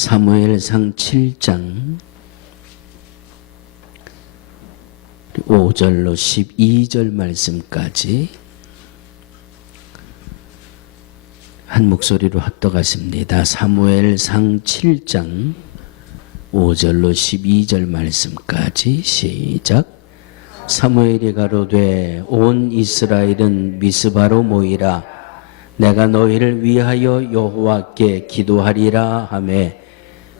사무엘상 7장 5절로 12절 말씀까지 한 목소리로 합독하십니다. 사무엘상 7장 5절로 12절 말씀까지 시작. 사무엘이 가로되 온 이스라엘은 미스바로 모이라. 내가 너희를 위하여 여호와께 기도하리라 하매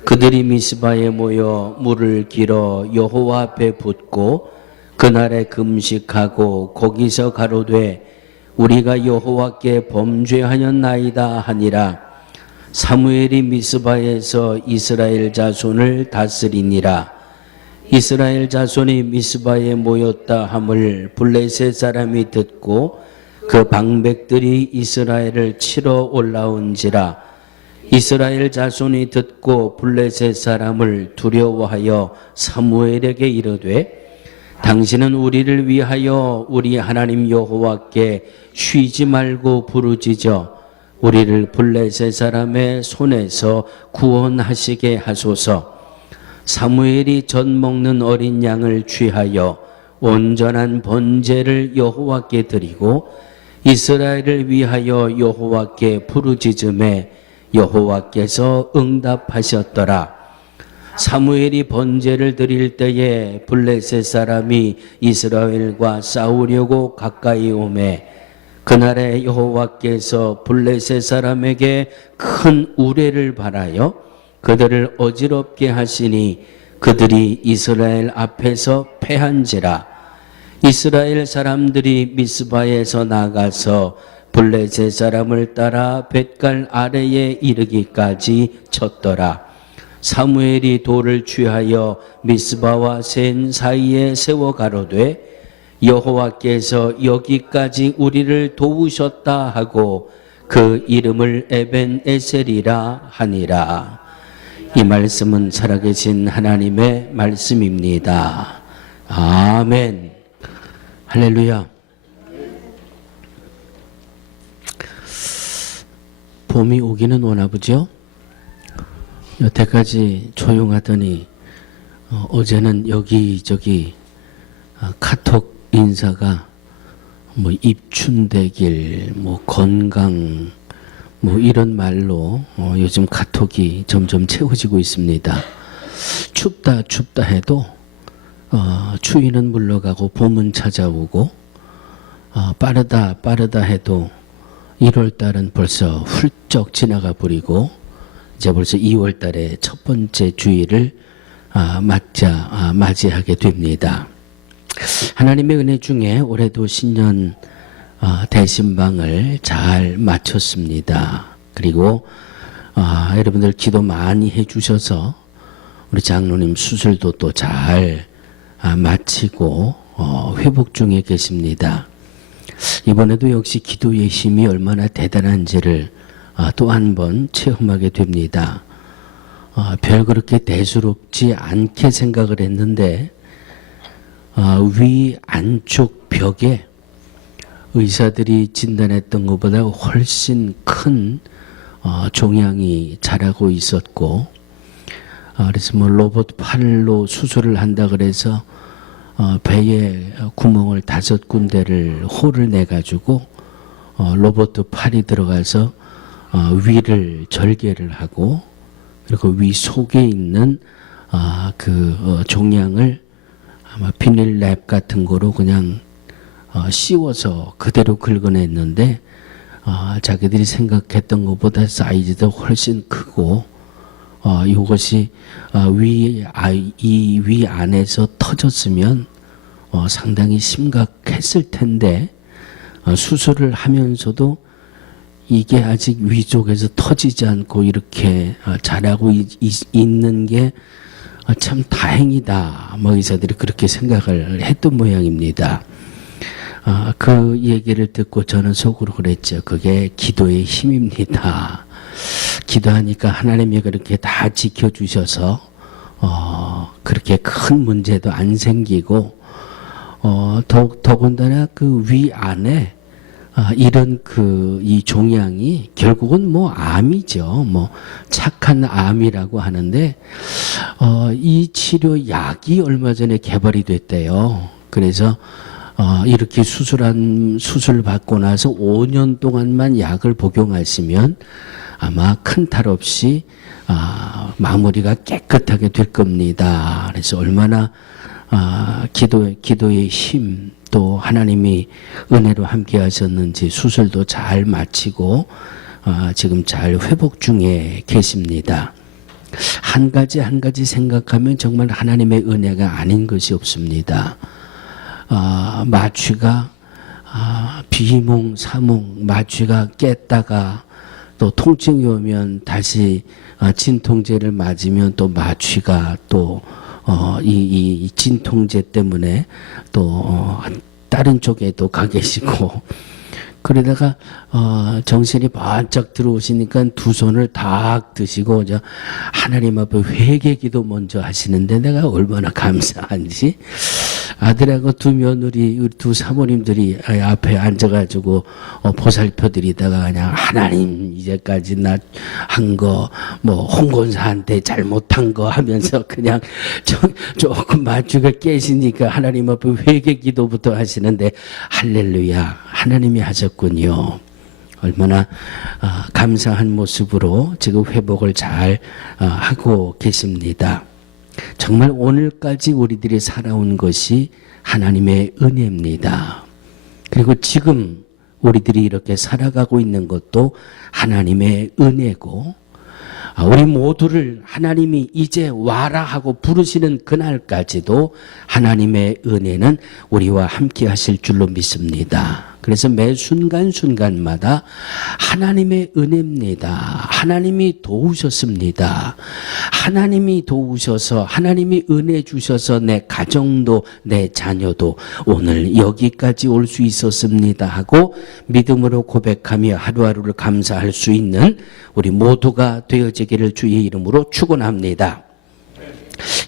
그들이 미스바에 모여 물을 길어 여호와 앞에 붓고 그날에 금식하고 거기서 가로되 우리가 여호와께 범죄하였나이다 하니라. 사무엘이 미스바에서 이스라엘 자손을 다스리니라. 이스라엘 자손이 미스바에 모였다 함을 블레셋 사람이 듣고 그 방백들이 이스라엘을 치러 올라온지라. 이스라엘 자손이 듣고 블레셋 사람을 두려워하여 사무엘에게 이르되 당신은 우리를 위하여 우리 하나님 여호와께 쉬지 말고 부르짖어 우리를 블레셋 사람의 손에서 구원하시게 하소서. 사무엘이 젖 먹는 어린 양을 취하여 온전한 번제를 여호와께 드리고 이스라엘을 위하여 여호와께 부르짖음에 여호와께서 응답하셨더라. 사무엘이 번제를 드릴 때에 블레셋 사람이 이스라엘과 싸우려고 가까이 오매 그날에 여호와께서 블레셋 사람에게 큰 우레를 발하여 그들을 어지럽게 하시니 그들이 이스라엘 앞에서 패한지라. 이스라엘 사람들이 미스바에서 나가서 블레셋 사람을 따라 뱃갈 아래에 이르기까지 쳤더라. 사무엘이 돌을 취하여 미스바와 센 사이에 세워 가로되 여호와께서 여기까지 우리를 도우셨다 하고 그 이름을 에벤에셀이라 하니라. 이 말씀은 살아계신 하나님의 말씀입니다. 아멘. 할렐루야. 봄이 오기는 오나 보죠? 여태까지 조용하더니 어제는 여기저기 카톡 인사가 뭐 입춘대길, 뭐 건강, 뭐 이런 말로 요즘 카톡이 점점 채워지고 있습니다. 춥다 해도 추위는 물러가고 봄은 찾아오고 빠르다 해도 1월달은 벌써 훌쩍 지나가 버리고 이제 벌써 2월달에 첫 번째 주일을 맞이하게 됩니다. 하나님의 은혜 중에 올해도 신년 대신방을 잘 마쳤습니다. 그리고 여러분들 기도 많이 해주셔서 우리 장로님 수술도 또 잘 마치고 회복 중에 계십니다. 이번에도 역시 기도의 힘이 얼마나 대단한지를 또 한 번 체험하게 됩니다. 별 그렇게 대수롭지 않게 생각을 했는데 위 안쪽 벽에 의사들이 진단했던 것보다 훨씬 큰 종양이 자라고 있었고 그래서 뭐 로봇 팔로 수술을 한다 그래서 배에 구멍을 5군데를 홀을 내가지고 로봇 팔이 들어가서 위를 절개를 하고 그리고 위 속에 있는 종양을 아마 비닐랩 같은 거로 그냥 씌워서 그대로 긁어냈는데 자기들이 생각했던 것보다 사이즈도 훨씬 크고 이것이 이 위 안에서 터졌으면 상당히 심각했을 텐데 수술을 하면서도 이게 아직 위 쪽에서 터지지 않고 이렇게 자라고 있는 게 참 다행이다. 뭐 의사들이 그렇게 생각을 했던 모양입니다. 그 얘기를 듣고 저는 속으로 그랬죠. 그게 기도의 힘입니다. 기도하니까 하나님이 그렇게 다 지켜주셔서 그렇게 큰 문제도 안 생기고 더군다나 그 위 안에 이런 이 종양이 결국은 뭐 암이죠. 뭐 착한 암이라고 하는데 이 치료 약이 얼마 전에 개발이 됐대요. 그래서 이렇게 수술 받고 나서 5년 동안만 약을 복용하시면 아마 큰 탈 없이 마무리가 깨끗하게 될 겁니다. 그래서 얼마나 기도의 힘, 또 하나님이 은혜로 함께 하셨는지 수술도 잘 마치고 지금 잘 회복 중에 계십니다. 한 가지 생각하면 정말 하나님의 은혜가 아닌 것이 없습니다. 마취가 비몽사몽 마취가 깼다가 또 통증이 오면 다시 진통제를 맞으면 또 마취가 또 이 진통제 때문에 또 다른 쪽에도 가 계시고 그러다가 정신이 번쩍 들어오시니까 두 손을 딱 드시고 하나님 앞에 회개기도 먼저 하시는데 내가 얼마나 감사한지 아들하고 두 며느리 우리 두 사모님들이 앞에 앉아가지고 보살펴드리다가 그냥 하나님 이제까지 나 한 거 뭐 홍권사한테 잘못한 거 하면서 그냥 조금 마주가 깨시니까 하나님 앞에 회개기도부터 하시는데 할렐루야 하나님이 하셨군요. 얼마나 감사한 모습으로 지금 회복을 잘 하고 계십니다. 정말 오늘까지 우리들이 살아온 것이 하나님의 은혜입니다. 그리고 지금 우리들이 이렇게 살아가고 있는 것도 하나님의 은혜고 우리 모두를 하나님이 이제 와라 하고 부르시는 그날까지도 하나님의 은혜는 우리와 함께 하실 줄로 믿습니다. 그래서 매 순간순간마다 하나님의 은혜입니다. 하나님이 도우셨습니다. 하나님이 도우셔서 하나님이 은혜 주셔서 내 가정도 내 자녀도 오늘 여기까지 올 수 있었습니다 하고 믿음으로 고백하며 하루하루를 감사할 수 있는 우리 모두가 되어지기를 주의 이름으로 축원합니다.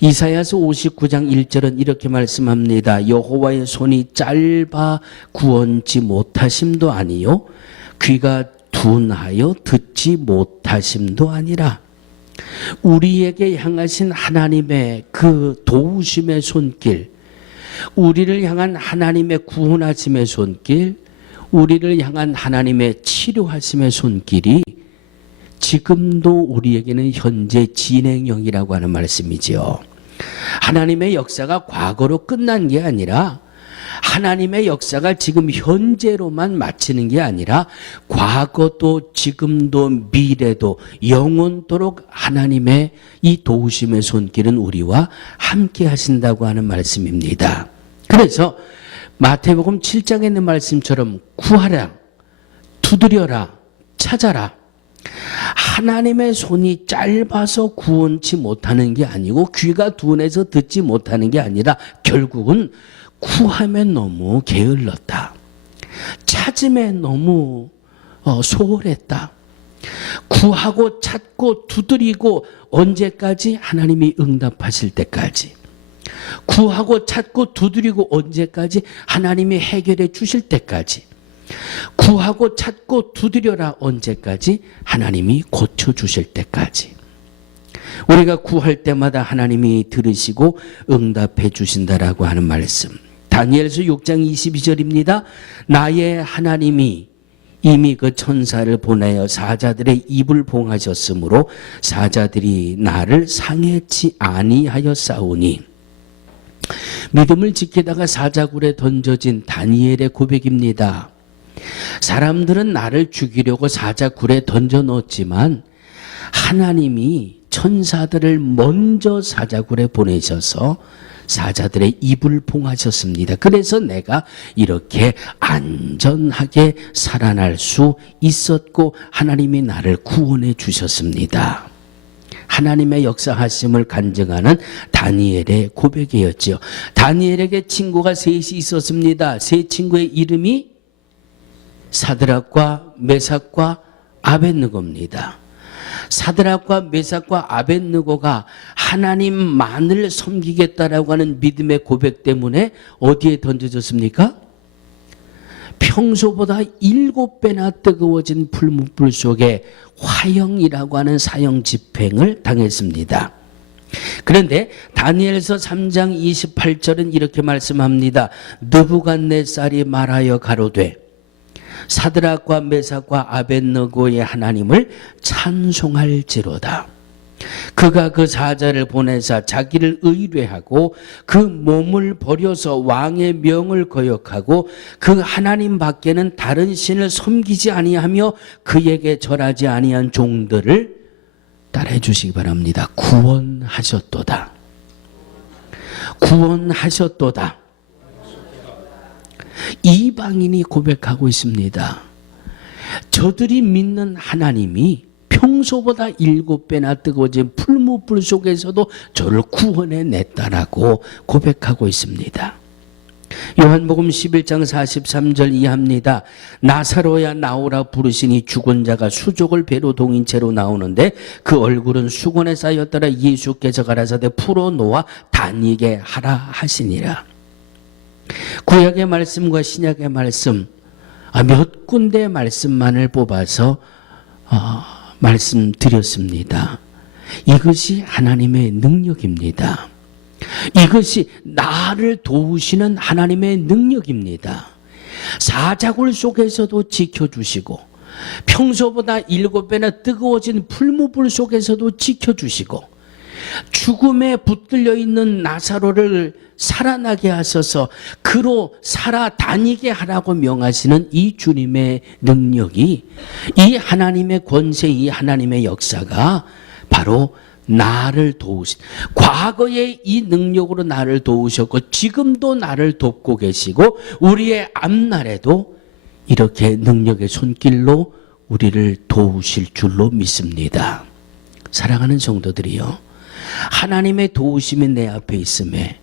이사야서 59장 1절은 이렇게 말씀합니다. 여호와의 손이 짧아 구원치 못하심도 아니요 귀가 둔하여 듣지 못하심도 아니라 우리에게 향하신 하나님의 그 도우심의 손길, 우리를 향한 하나님의 구원하심의 손길, 우리를 향한 하나님의 치료하심의 손길이 지금도 우리에게는 현재 진행형이라고 하는 말씀이지요. 하나님의 역사가 과거로 끝난 게 아니라 하나님의 역사가 지금 현재로만 마치는 게 아니라 과거도 지금도 미래도 영원토록 하나님의 이 도우심의 손길은 우리와 함께 하신다고 하는 말씀입니다. 그래서 마태복음 7장에 있는 말씀처럼 구하라, 두드려라, 찾아라. 하나님의 손이 짧아서 구원치 못하는 게 아니고 귀가 둔해서 듣지 못하는 게 아니라 결국은 구하면 너무 게을렀다. 찾음에 너무 소홀했다. 구하고 찾고 두드리고 언제까지? 하나님이 응답하실 때까지. 구하고 찾고 두드리고 언제까지? 하나님이 해결해 주실 때까지. 구하고 찾고 두드려라 언제까지? 하나님이 고쳐주실 때까지. 우리가 구할 때마다 하나님이 들으시고 응답해 주신다라고 하는 말씀. 다니엘서 6장 22절입니다. 나의 하나님이 이미 그 천사를 보내어 사자들의 입을 봉하셨으므로 사자들이 나를 상해치 아니하였사오니. 믿음을 지키다가 사자굴에 던져진 다니엘의 고백입니다. 사람들은 나를 죽이려고 사자굴에 던져 넣었지만 하나님이 천사들을 먼저 사자굴에 보내셔서 사자들의 입을 봉하셨습니다. 그래서 내가 이렇게 안전하게 살아날 수 있었고 하나님이 나를 구원해 주셨습니다. 하나님의 역사하심을 간증하는 다니엘의 고백이었죠. 다니엘에게 친구가 셋이 있었습니다. 세 친구의 이름이 사드락과 메삭과 아벳느고입니다. 사드락과 메삭과 아벳느고가 하나님만을 섬기겠다라고 하는 믿음의 고백 때문에 어디에 던져졌습니까? 평소보다 7배나 뜨거워진 풀무불 속에 화형이라고 하는 사형 집행을 당했습니다. 그런데 다니엘서 3장 28절은 이렇게 말씀합니다. 느부갓네살이 말하여 가로되 사드락과 메삭과 아벳느고의 하나님을 찬송할지로다. 그가 그 사자를 보내사 자기를 의뢰하고 그 몸을 버려서 왕의 명을 거역하고 그 하나님 밖에는 다른 신을 섬기지 아니하며 그에게 절하지 아니한 종들을 따라해 주시기 바랍니다. 구원하셨도다. 구원하셨도다. 이방인이 고백하고 있습니다. 저들이 믿는 하나님이 평소보다 7배나 뜨거워진 풀무불 속에서도 저를 구원해 냈다라고 고백하고 있습니다. 요한복음 11장 43절 이하입니다. 나사로야 나오라 부르시니 죽은 자가 수족을 배로 동인 채로 나오는데 그 얼굴은 수건에 쌓였더라. 예수께서 가라사대 풀어놓아 다니게 하라 하시니라. 구약의 말씀과 신약의 말씀 몇 군데 말씀만을 뽑아서 말씀드렸습니다. 이것이 하나님의 능력입니다. 이것이 나를 도우시는 하나님의 능력입니다. 사자굴 속에서도 지켜주시고 평소보다 7배나 뜨거워진 풀무불 속에서도 지켜주시고 죽음에 붙들려 있는 나사로를 살아나게 하셔서 그로 살아다니게 하라고 명하시는 이 주님의 능력이, 이 하나님의 권세, 이 하나님의 역사가 바로 나를 도우신, 과거에 이 능력으로 나를 도우셨고 지금도 나를 돕고 계시고 우리의 앞날에도 이렇게 능력의 손길로 우리를 도우실 줄로 믿습니다. 사랑하는 성도들이요, 하나님의 도우심이 내 앞에 있음에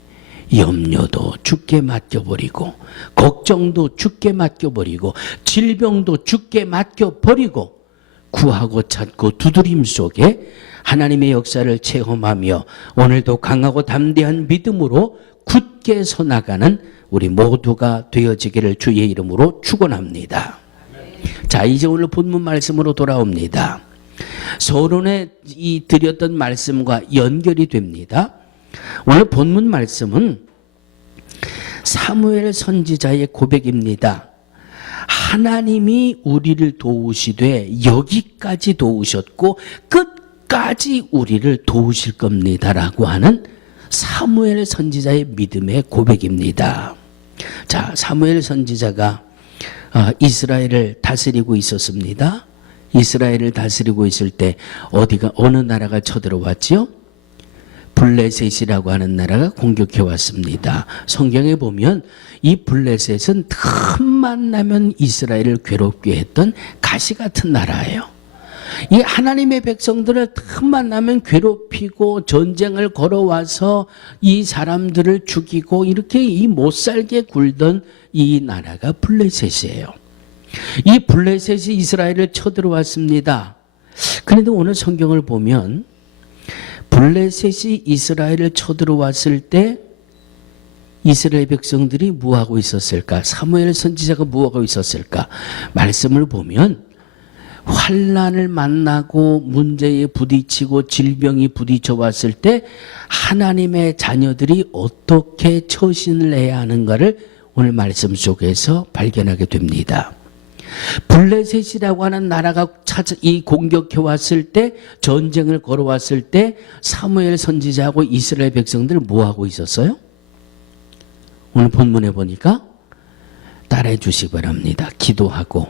염려도 주께 맡겨버리고 걱정도 주께 맡겨버리고 질병도 주께 맡겨버리고 구하고 찾고 두드림 속에 하나님의 역사를 체험하며 오늘도 강하고 담대한 믿음으로 굳게 서나가는 우리 모두가 되어지기를 주의 이름으로 축원합니다. 자, 이제 오늘 본문 말씀으로 돌아옵니다. 서론에 이 드렸던 말씀과 연결이 됩니다. 오늘 본문 말씀은 사무엘 선지자의 고백입니다. 하나님이 우리를 도우시되 여기까지 도우셨고 끝까지 우리를 도우실 겁니다라고 하는 사무엘 선지자의 믿음의 고백입니다. 자, 사무엘 선지자가 이스라엘을 다스리고 있었습니다. 이스라엘을 다스리고 있을 때 어느 나라가 쳐들어왔지요? 블레셋이라고 하는 나라가 공격해 왔습니다. 성경에 보면 이 블레셋은 틈만 나면 이스라엘을 괴롭게 했던 가시 같은 나라예요. 이 하나님의 백성들을 틈만 나면 괴롭히고 전쟁을 걸어와서 이 사람들을 죽이고 이렇게 이 못살게 굴던 이 나라가 블레셋이에요. 이 블레셋이 이스라엘을 쳐들어왔습니다. 그런데 오늘 성경을 보면 블레셋이 이스라엘을 쳐들어왔을 때 이스라엘 백성들이 뭐하고 있었을까? 사무엘 선지자가 뭐하고 있었을까? 말씀을 보면 환난을 만나고 문제에 부딪히고 질병이 부딪혀 왔을 때 하나님의 자녀들이 어떻게 처신을 해야 하는가를 오늘 말씀 속에서 발견하게 됩니다. 블레셋이라고 하는 나라가 이 공격해 왔을 때, 전쟁을 걸어왔을 때 사무엘 선지자하고 이스라엘 백성들 뭐하고 있었어요? 오늘 본문에 보니까 따라해 주시기 바랍니다. 기도하고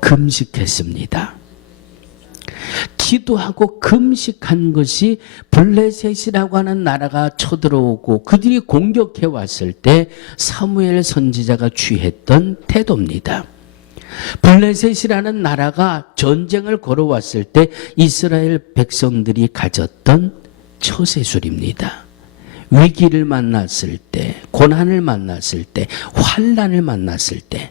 금식했습니다. 기도하고 금식한 것이 블레셋이라고 하는 나라가 쳐들어오고 그들이 공격해 왔을 때 사무엘 선지자가 취했던 태도입니다. 블레셋이라는 나라가 전쟁을 걸어왔을 때 이스라엘 백성들이 가졌던 처세술입니다. 위기를 만났을 때, 고난을 만났을 때, 환난을 만났을 때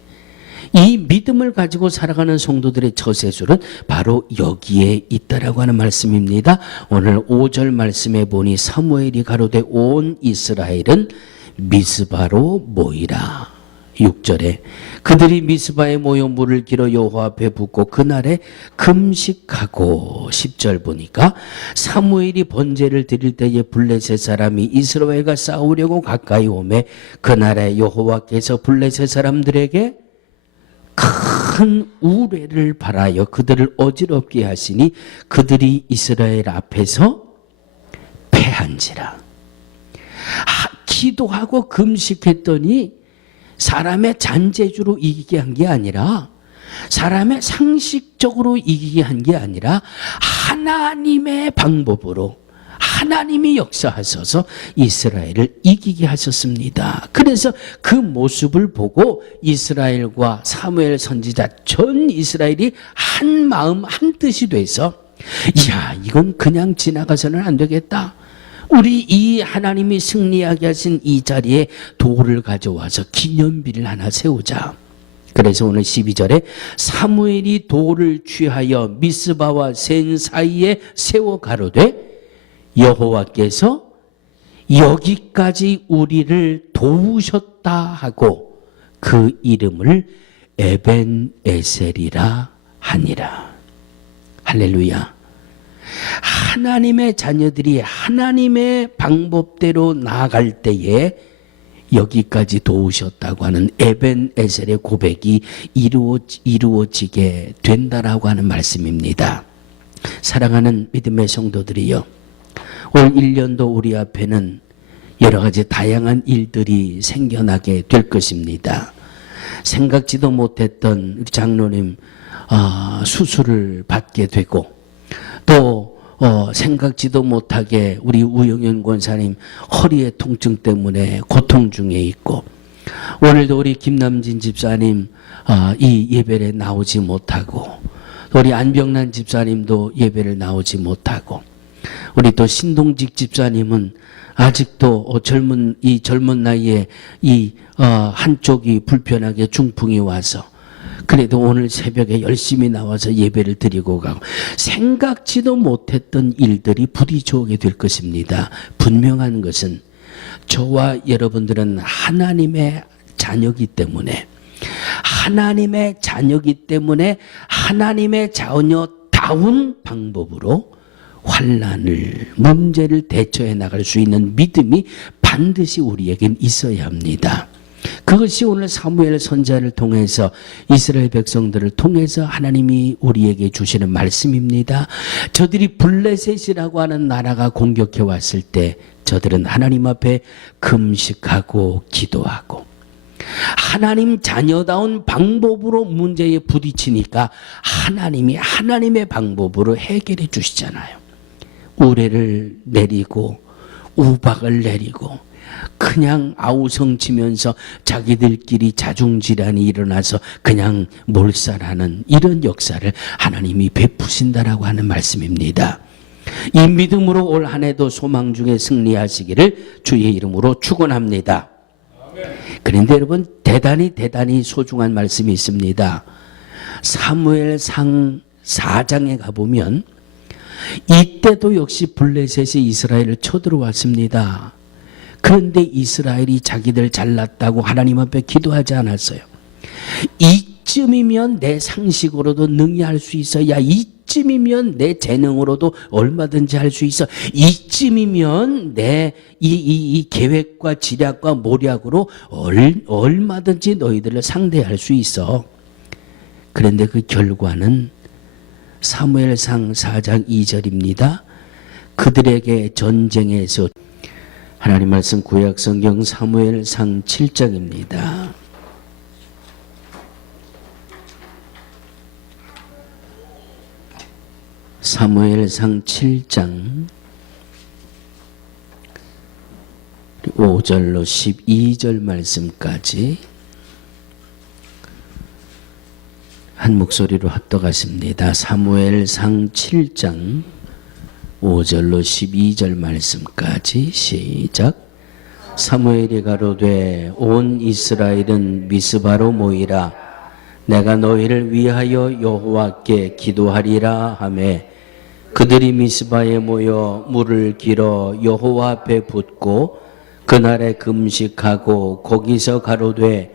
이 믿음을 가지고 살아가는 성도들의 처세술은 바로 여기에 있다라고 하는 말씀입니다. 오늘 5절 말씀에 보니 사무엘이 가로되 온 이스라엘은 미스바로 모이라. 6절에 그들이 미스바에 모여 물을 길어 여호와 앞에 붓고 그날에 금식하고 10절 보니까 사무엘이 번제를 드릴 때에 블레셋 사람이 이스라엘과 싸우려고 가까이 오매 그날에 여호와께서 블레셋 사람들에게 큰 우레를 발하여 그들을 어지럽게 하시니 그들이 이스라엘 앞에서 패한지라. 기도하고 금식했더니 사람의 잔재주로 이기게 한 게 아니라 사람의 상식적으로 이기게 한 게 아니라 하나님의 방법으로 하나님이 역사하셔서 이스라엘을 이기게 하셨습니다. 그래서 그 모습을 보고 이스라엘과 사무엘 선지자 전 이스라엘이 한 마음 한 뜻이 돼서 이건 그냥 지나가서는 안 되겠다. 우리 이 하나님이 승리하게 하신 이 자리에 돌을 가져와서 기념비를 하나 세우자. 그래서 오늘 12절에 사무엘이 돌을 취하여 미스바와 센 사이에 세워 가로되 여호와께서 여기까지 우리를 도우셨다 하고 그 이름을 에벤에셀이라 하니라. 할렐루야. 하나님의 자녀들이 하나님의 방법대로 나아갈 때에 여기까지 도우셨다고 하는 에벤에셀의 고백이 이루어지게 된다라고 하는 말씀입니다. 사랑하는 믿음의 성도들이요, 올 1년도 우리 앞에는 여러 가지 다양한 일들이 생겨나게 될 것입니다. 생각지도 못했던 우리 장로님 수술을 받게 되고 또 생각지도 못하게 우리 우영현 권사님 허리의 통증 때문에 고통 중에 있고 오늘도 우리 김남진 집사님 이 예배에 나오지 못하고 우리 안병란 집사님도 예배를 나오지 못하고 우리 또 신동직 집사님은 아직도 젊은 나이에 한쪽이 불편하게 중풍이 와서 그래도 오늘 새벽에 열심히 나와서 예배를 드리고 가고 생각지도 못했던 일들이 부딪혀오게 될 것입니다. 분명한 것은 저와 여러분들은 하나님의 자녀이기 때문에 하나님의 자녀다운 방법으로 환난을 문제를 대처해 나갈 수 있는 믿음이 반드시 우리에겐 있어야 합니다. 그것이 오늘 사무엘 선지자를 통해서 이스라엘 백성들을 통해서 하나님이 우리에게 주시는 말씀입니다. 저들이 블레셋이라고 하는 나라가 공격해 왔을 때 저들은 하나님 앞에 금식하고 기도하고 하나님 자녀다운 방법으로 문제에 부딪히니까 하나님이 하나님의 방법으로 해결해 주시잖아요. 우레를 내리고 우박을 내리고 그냥 아우성치면서 자기들끼리 자중질환이 일어나서 그냥 몰살하는 이런 역사를 하나님이 베푸신다라고 하는 말씀입니다. 이 믿음으로 올 한 해도 소망 중에 승리하시기를 주의 이름으로 축원합니다. 그런데 여러분 대단히 소중한 말씀이 있습니다. 사무엘상 4장에 가보면 이때도 역시 블레셋이 이스라엘을 쳐들어왔습니다. 그런데 이스라엘이 자기들 잘났다고 하나님 앞에 기도하지 않았어요. 이쯤이면 내 상식으로도 능히 할 수 있어. 이쯤이면 내 재능으로도 얼마든지 할 수 있어. 이쯤이면 내 이 계획과 지략과 모략으로 얼마든지 너희들을 상대할 수 있어. 그런데 그 결과는 사무엘상 4장 2절입니다. 그들에게 전쟁에서 하나님 말씀 구약 성경 사무엘상 7장입니다. 사무엘상 7장 5절로 12절 말씀까지 한 목소리로 합독하십니다. 사무엘상 7장 5절로 12절 말씀까지 시작. 사무엘이 가로되 온 이스라엘은 미스바로 모이라. 내가 너희를 위하여 여호와께 기도하리라 하매 그들이 미스바에 모여 물을 길어 여호와 앞에 붓고 그날에 금식하고 거기서 가로되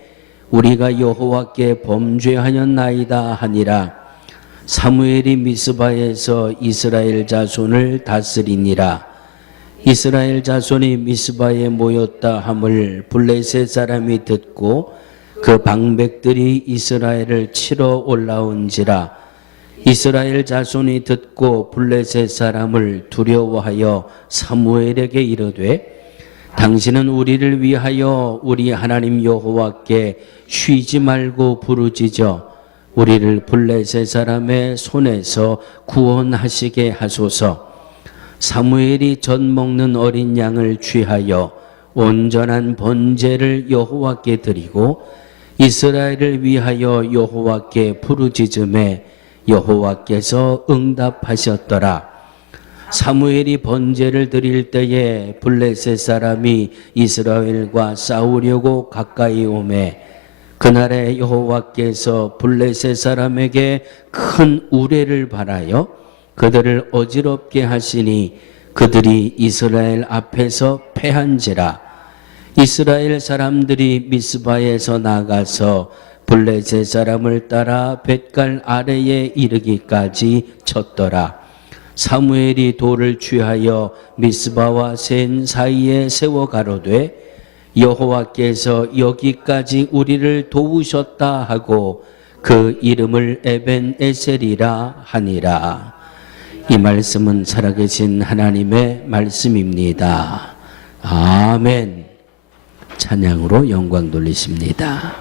우리가 여호와께 범죄하였나이다 하니라. 사무엘이 미스바에서 이스라엘 자손을 다스리니라. 이스라엘 자손이 미스바에 모였다 함을 블레셋 사람이 듣고 그 방백들이 이스라엘을 치러 올라온지라. 이스라엘 자손이 듣고 블레셋 사람을 두려워하여 사무엘에게 이르되 당신은 우리를 위하여 우리 하나님 여호와께 쉬지 말고 부르짖어 우리를 블레셋 사람의 손에서 구원하시게 하소서. 사무엘이 젖 먹는 어린 양을 취하여 온전한 번제를 여호와께 드리고 이스라엘을 위하여 여호와께 부르짖음에 여호와께서 응답하셨더라. 사무엘이 번제를 드릴 때에 블레셋 사람이 이스라엘과 싸우려고 가까이 오매 그날에 여호와께서 블레셋 사람에게 큰 우레를 발하여 그들을 어지럽게 하시니 그들이 이스라엘 앞에서 패한지라. 이스라엘 사람들이 미스바에서 나가서 블레셋 사람을 따라 뱃갈 아래에 이르기까지 쳤더라. 사무엘이 돌을 취하여 미스바와 센 사이에 세워 가로되 여호와께서 여기까지 우리를 도우셨다 하고 그 이름을 에벤에셀이라 하니라. 이 말씀은 살아계신 하나님의 말씀입니다. 아멘. 찬양으로 영광 돌리십니다.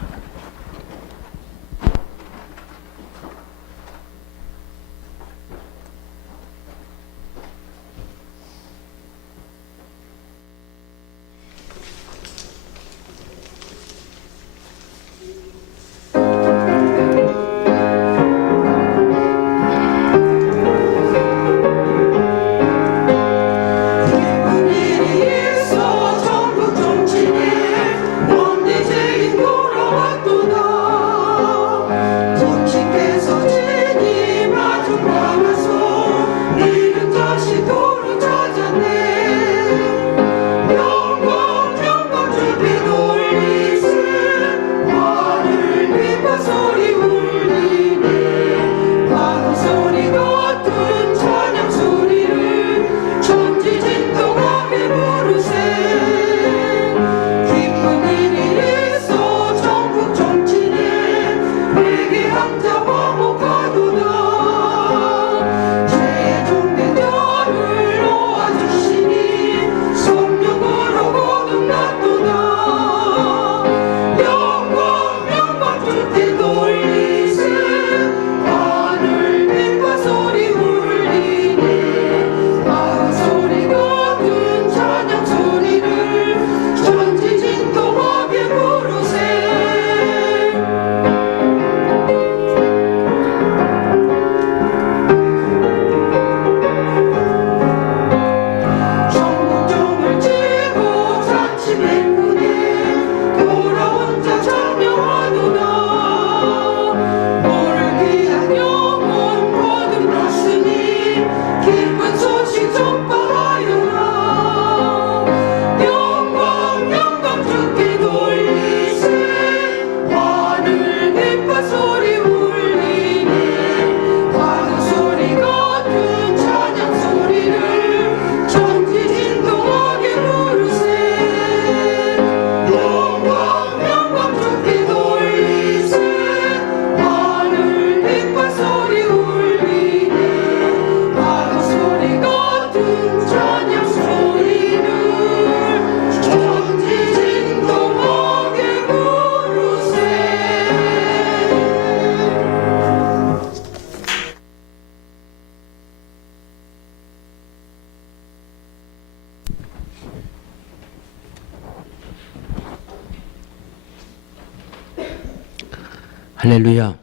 할렐루야.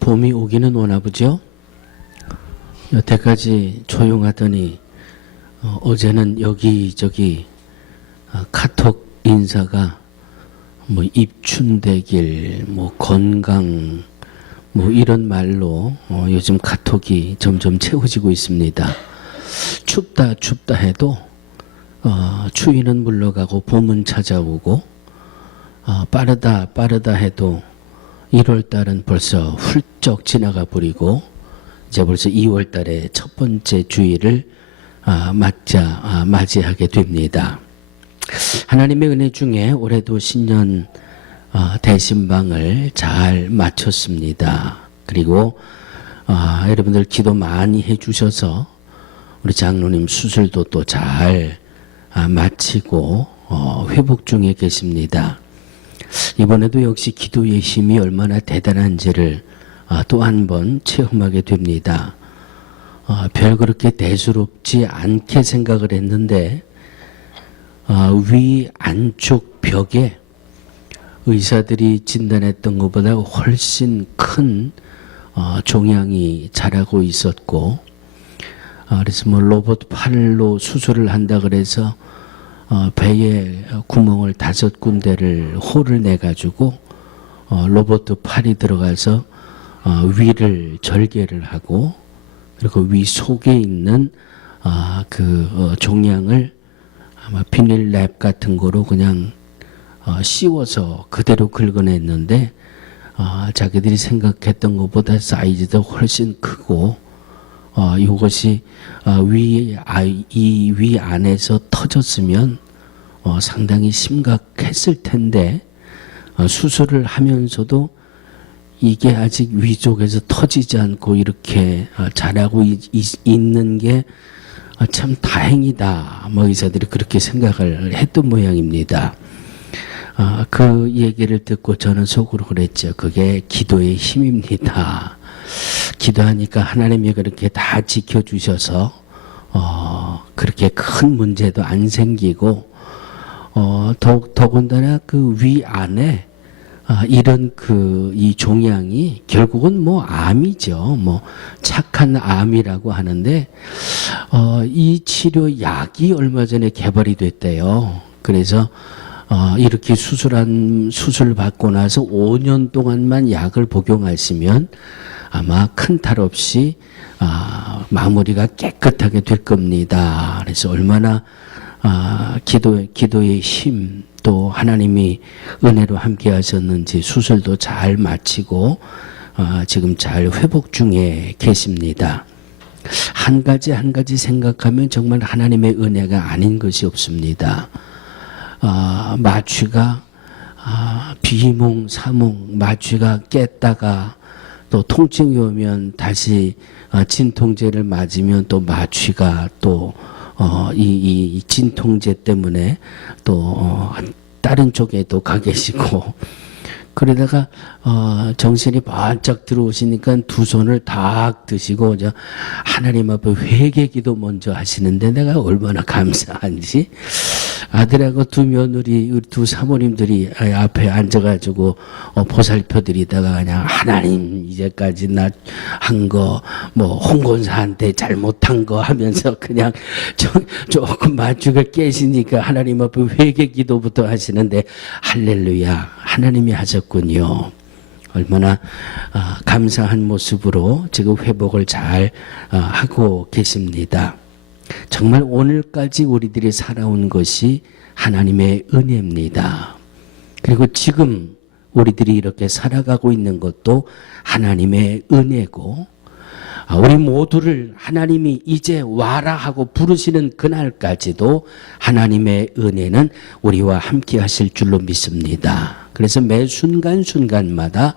봄이 오기는 오나 보죠? 여태까지 조용하더니 어제는 여기저기 카톡 인사가 뭐 입춘대길, 뭐 건강, 뭐 이런 말로 요즘 카톡이 점점 채워지고 있습니다. 춥다 해도 추위는 물러가고 봄은 찾아오고 빠르다 해도 1월 달은 벌써 훌쩍 지나가 버리고 이제 벌써 2월 달에 첫 번째 주일을 맞이하게 됩니다. 하나님의 은혜 중에 올해도 신년 대신방을 잘 마쳤습니다. 그리고 여러분들 기도 많이 해주셔서 우리 장로님 수술도 또 잘 마치고 회복 중에 계십니다. 이번에도 역시 기도의 힘이 얼마나 대단한지를 또 한 번 체험하게 됩니다. 별 그렇게 대수롭지 않게 생각을 했는데 위 안쪽 벽에 의사들이 진단했던 것보다 훨씬 큰 종양이 자라고 있었고, 그래서 뭐 로봇 팔로 수술을 한다 그래서 배에 구멍을 5군데를 홀을 내가지고 로봇 팔이 들어가서 위를 절개를 하고, 그리고 위 속에 있는 종양을 아마 비닐랩 같은 거로 그냥 씌워서 그대로 긁어냈는데 자기들이 생각했던 것보다 사이즈도 훨씬 크고 이것이 이 위 안에서 터졌으면 상당히 심각했을 텐데 수술을 하면서도 이게 아직 위쪽에서 터지지 않고 이렇게 자라고 있는 게 참 다행이다. 의사들이 그렇게 생각을 했던 모양입니다. 그 얘기를 듣고 저는 속으로 그랬죠. 그게 기도의 힘입니다. 기도하니까 하나님이 그렇게 다 지켜주셔서 그렇게 큰 문제도 안 생기고 더군다나 그 위 안에 이런 이 종양이 결국은 암이죠. 착한 암이라고 하는데 이 치료 약이 얼마 전에 개발이 됐대요. 그래서 이렇게 수술 받고 나서 5년 동안만 약을 복용하시면 아마 큰 탈 없이 마무리가 깨끗하게 될 겁니다. 그래서 얼마나 기도의 힘, 또 하나님이 은혜로 함께 하셨는지 수술도 잘 마치고 지금 잘 회복 중에 계십니다. 한 가지 생각하면 정말 하나님의 은혜가 아닌 것이 없습니다. 마취가 비몽사몽 마취가 깼다가 또 통증이 오면 다시 진통제를 맞으면 또 마취가 또 이 진통제 때문에 또 다른 쪽에도 가 계시고, 그러다가 정신이 바짝 들어오시니까 두 손을 딱 드시고 하나님 앞에 회개기도 먼저 하시는데 내가 얼마나 감사한지, 아들하고 두 며느리 우리 두 사모님들이 앞에 앉아가지고 보살펴 드리다가 그냥 하나님 이제까지 나 한 거 홍권사한테 잘못한 거 하면서 그냥 조금 마주가 깨시니까 하나님 앞에 회개기도부터 하시는데 할렐루야, 하나님이 하셨군요. 얼마나 감사한 모습으로 지금 회복을 잘 하고 계십니다. 정말 오늘까지 우리들이 살아온 것이 하나님의 은혜입니다. 그리고 지금 우리들이 이렇게 살아가고 있는 것도 하나님의 은혜고, 우리 모두를 하나님이 이제 와라 하고 부르시는 그날까지도 하나님의 은혜는 우리와 함께 하실 줄로 믿습니다. 그래서 매 순간순간마다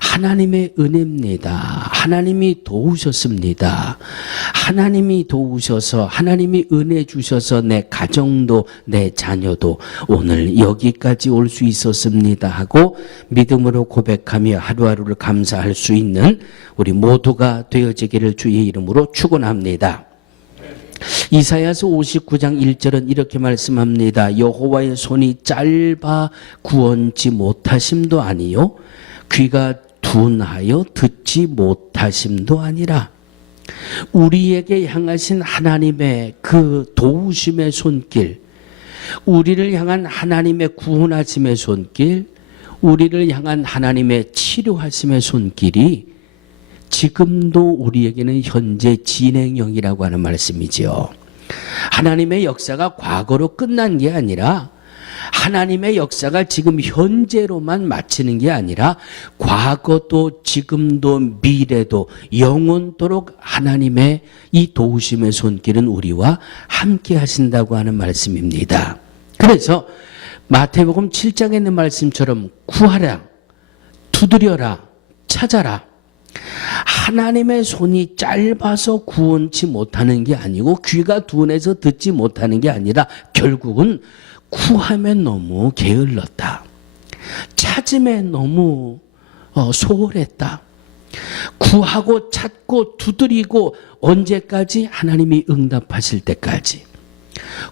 하나님의 은혜입니다. 하나님이 도우셨습니다. 하나님이 도우셔서 하나님이 은혜 주셔서 내 가정도 내 자녀도 오늘 여기까지 올 수 있었습니다 하고 믿음으로 고백하며 하루하루를 감사할 수 있는 우리 모두가 되어지기를 주의 이름으로 축원합니다. 이사야서 59장 1절은 이렇게 말씀합니다. 여호와의 손이 짧아 구원치 못하심도 아니요 귀가 둔하여 듣지 못하심도 아니라, 우리에게 향하신 하나님의 그 도우심의 손길, 우리를 향한 하나님의 구원하심의 손길, 우리를 향한 하나님의 치료하심의 손길이 지금도 우리에게는 현재 진행형이라고 하는 말씀이죠. 하나님의 역사가 과거로 끝난 게 아니라 하나님의 역사가 지금 현재로만 마치는 게 아니라 과거도 지금도 미래도 영원토록 하나님의 이 도우심의 손길은 우리와 함께 하신다고 하는 말씀입니다. 그래서 마태복음 7장에 있는 말씀처럼 구하라, 두드려라, 찾아라. 하나님의 손이 짧아서 구원치 못하는 게 아니고 귀가 둔해서 듣지 못하는 게 아니라 결국은 구하면 너무 게을렀다. 찾음에 너무 소홀했다. 구하고 찾고 두드리고 언제까지? 하나님이 응답하실 때까지.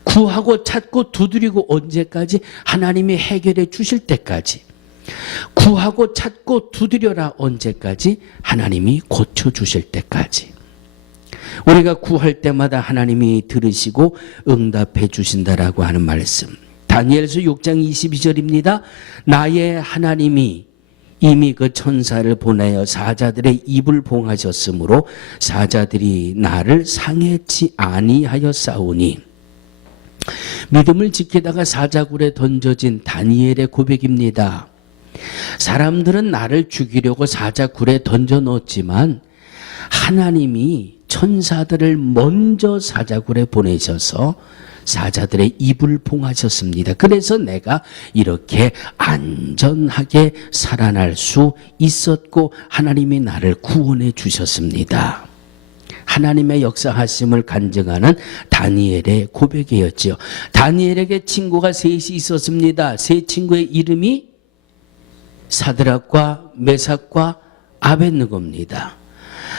구하고 찾고 두드리고 언제까지? 하나님이 해결해 주실 때까지. 구하고 찾고 두드려라 언제까지? 하나님이 고쳐주실 때까지. 우리가 구할 때마다 하나님이 들으시고 응답해 주신다라고 하는 말씀. 다니엘서 6장 22절입니다. 나의 하나님이 이미 그 천사를 보내어 사자들의 입을 봉하셨으므로 사자들이 나를 상해치 아니하였사오니. 믿음을 지키다가 사자굴에 던져진 다니엘의 고백입니다. 사람들은 나를 죽이려고 사자굴에 던져 넣었지만 하나님이 천사들을 먼저 사자굴에 보내셔서 사자들의 입을 봉하셨습니다. 그래서 내가 이렇게 안전하게 살아날 수 있었고 하나님이 나를 구원해 주셨습니다. 하나님의 역사하심을 간증하는 다니엘의 고백이었죠. 다니엘에게 친구가 셋이 있었습니다. 세 친구의 이름이 사드락과 메삭과 아벳느고입니다.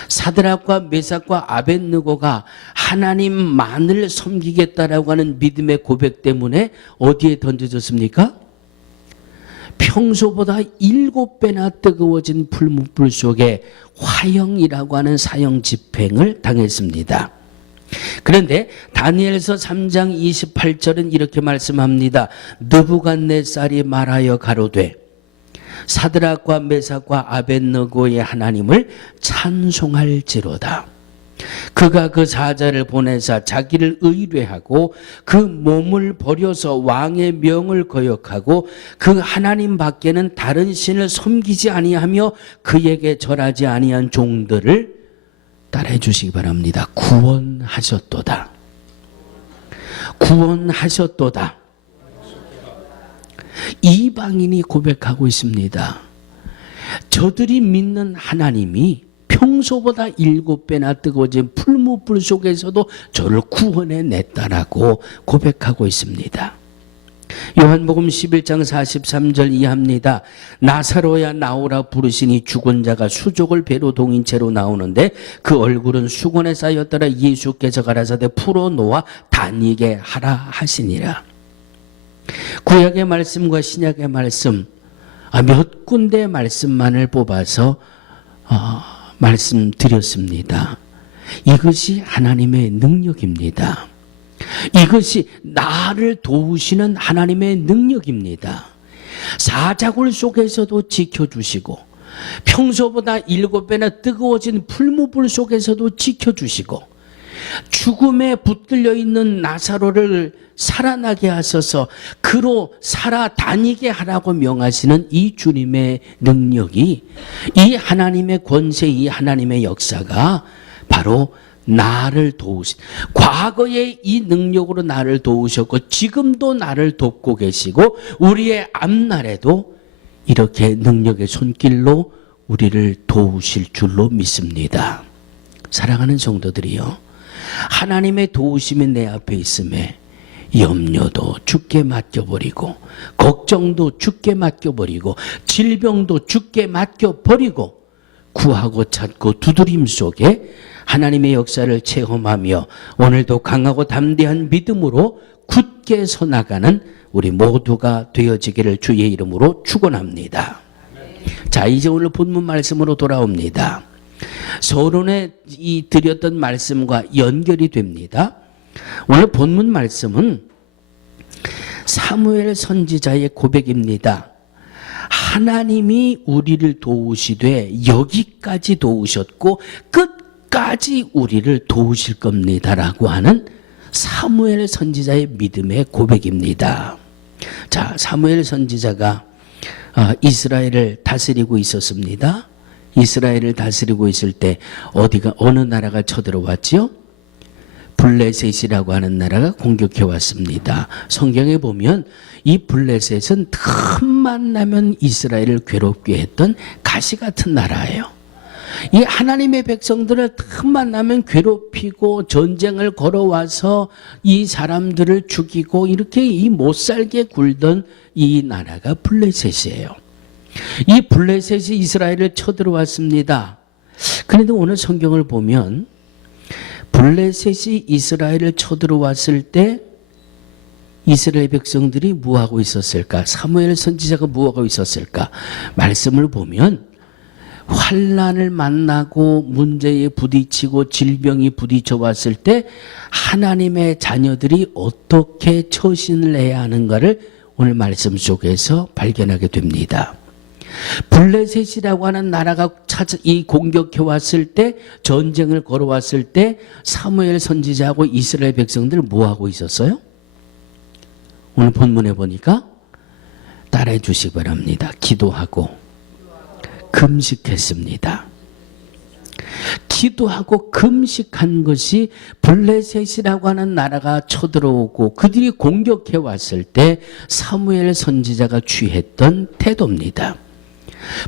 사드락과 메삭과 아벳느고가 하나님만을 섬기겠다라고 하는 믿음의 고백 때문에 어디에 던져졌습니까? 평소보다 7배나 뜨거워진 풀무불 속에 화형이라고 하는 사형 집행을 당했습니다. 그런데 다니엘서 3장 28절은 이렇게 말씀합니다. 느부갓네살이 말하여 가로되 사드락과 메삭과 아벳느고의 하나님을 찬송할지로다. 그가 그 사자를 보내사 자기를 의뢰하고 그 몸을 버려서 왕의 명을 거역하고 그 하나님 밖에는 다른 신을 섬기지 아니하며 그에게 절하지 아니한 종들을 따라해 주시기 바랍니다. 구원하셨도다. 구원하셨도다. 이방인이 고백하고 있습니다. 저들이 믿는 하나님이 평소보다 7배나 뜨거워진 풀무불 속에서도 저를 구원해 냈다라고 고백하고 있습니다. 요한복음 11장 43절 이하입니다. 나사로야 나오라 부르시니 죽은 자가 수족을 배로 동인 채로 나오는데 그 얼굴은 수건에 쌓였더라. 예수께서 가라사대 풀어놓아 다니게 하라 하시니라. 구약의 말씀과 신약의 말씀 몇 군데 말씀만을 뽑아서 말씀드렸습니다. 이것이 하나님의 능력입니다. 이것이 나를 도우시는 하나님의 능력입니다. 사자굴 속에서도 지켜주시고 평소보다 7배나 뜨거워진 풀무불 속에서도 지켜주시고 죽음에 붙들려 있는 나사로를 살아나게 하셔서 그로 살아다니게 하라고 명하시는 이 주님의 능력이, 이 하나님의 권세, 이 하나님의 역사가 바로 나를 도우신, 과거에 이 능력으로 나를 도우셨고 지금도 나를 돕고 계시고 우리의 앞날에도 이렇게 능력의 손길로 우리를 도우실 줄로 믿습니다. 사랑하는 성도들이요, 하나님의 도우심이 내 앞에 있음에 염려도 주께 맡겨버리고 걱정도 주께 맡겨버리고 질병도 주께 맡겨버리고 구하고 찾고 두드림 속에 하나님의 역사를 체험하며 오늘도 강하고 담대한 믿음으로 굳게 서나가는 우리 모두가 되어지기를 주의 이름으로 축원합니다. 자, 이제 오늘 본문 말씀으로 돌아옵니다. 서론에 이 드렸던 말씀과 연결이 됩니다. 오늘 본문 말씀은 사무엘 선지자의 고백입니다. 하나님이 우리를 도우시되 여기까지 도우셨고 끝까지 우리를 도우실 겁니다라고 하는 사무엘 선지자의 믿음의 고백입니다. 자, 사무엘 선지자가 이스라엘을 다스리고 있었습니다. 이스라엘을 다스리고 있을 때 어느 나라가 쳐들어왔지요? 블레셋이라고 하는 나라가 공격해 왔습니다. 성경에 보면 이 블레셋은 틈만 나면 이스라엘을 괴롭게 했던 가시 같은 나라예요. 이 하나님의 백성들을 틈만 나면 괴롭히고 전쟁을 걸어와서 이 사람들을 죽이고 이렇게 이 못살게 굴던 이 나라가 블레셋이에요. 이 블레셋이 이스라엘을 쳐들어왔습니다. 그런데 오늘 성경을 보면 블레셋이 이스라엘을 쳐들어왔을 때 이스라엘 백성들이 뭐하고 있었을까? 사무엘 선지자가 뭐하고 있었을까? 말씀을 보면 환난을 만나고 문제에 부딪히고 질병이 부딪혀 왔을 때 하나님의 자녀들이 어떻게 처신을 해야 하는가를 오늘 말씀 속에서 발견하게 됩니다. 블레셋이라고 하는 나라가 이 공격해 왔을 때, 전쟁을 걸어왔을 때 사무엘 선지자하고 이스라엘 백성들 뭐하고 있었어요? 오늘 본문에 보니까 따라해 주시기 바랍니다. 기도하고 금식했습니다. 기도하고 금식한 것이 블레셋이라고 하는 나라가 쳐들어오고 그들이 공격해 왔을 때 사무엘 선지자가 취했던 태도입니다.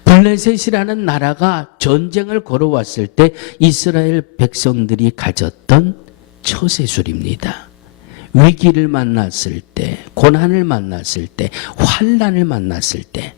블레셋이라는 나라가 전쟁을 걸어왔을 때 이스라엘 백성들이 가졌던 처세술입니다. 위기를 만났을 때, 고난을 만났을 때, 환난을 만났을 때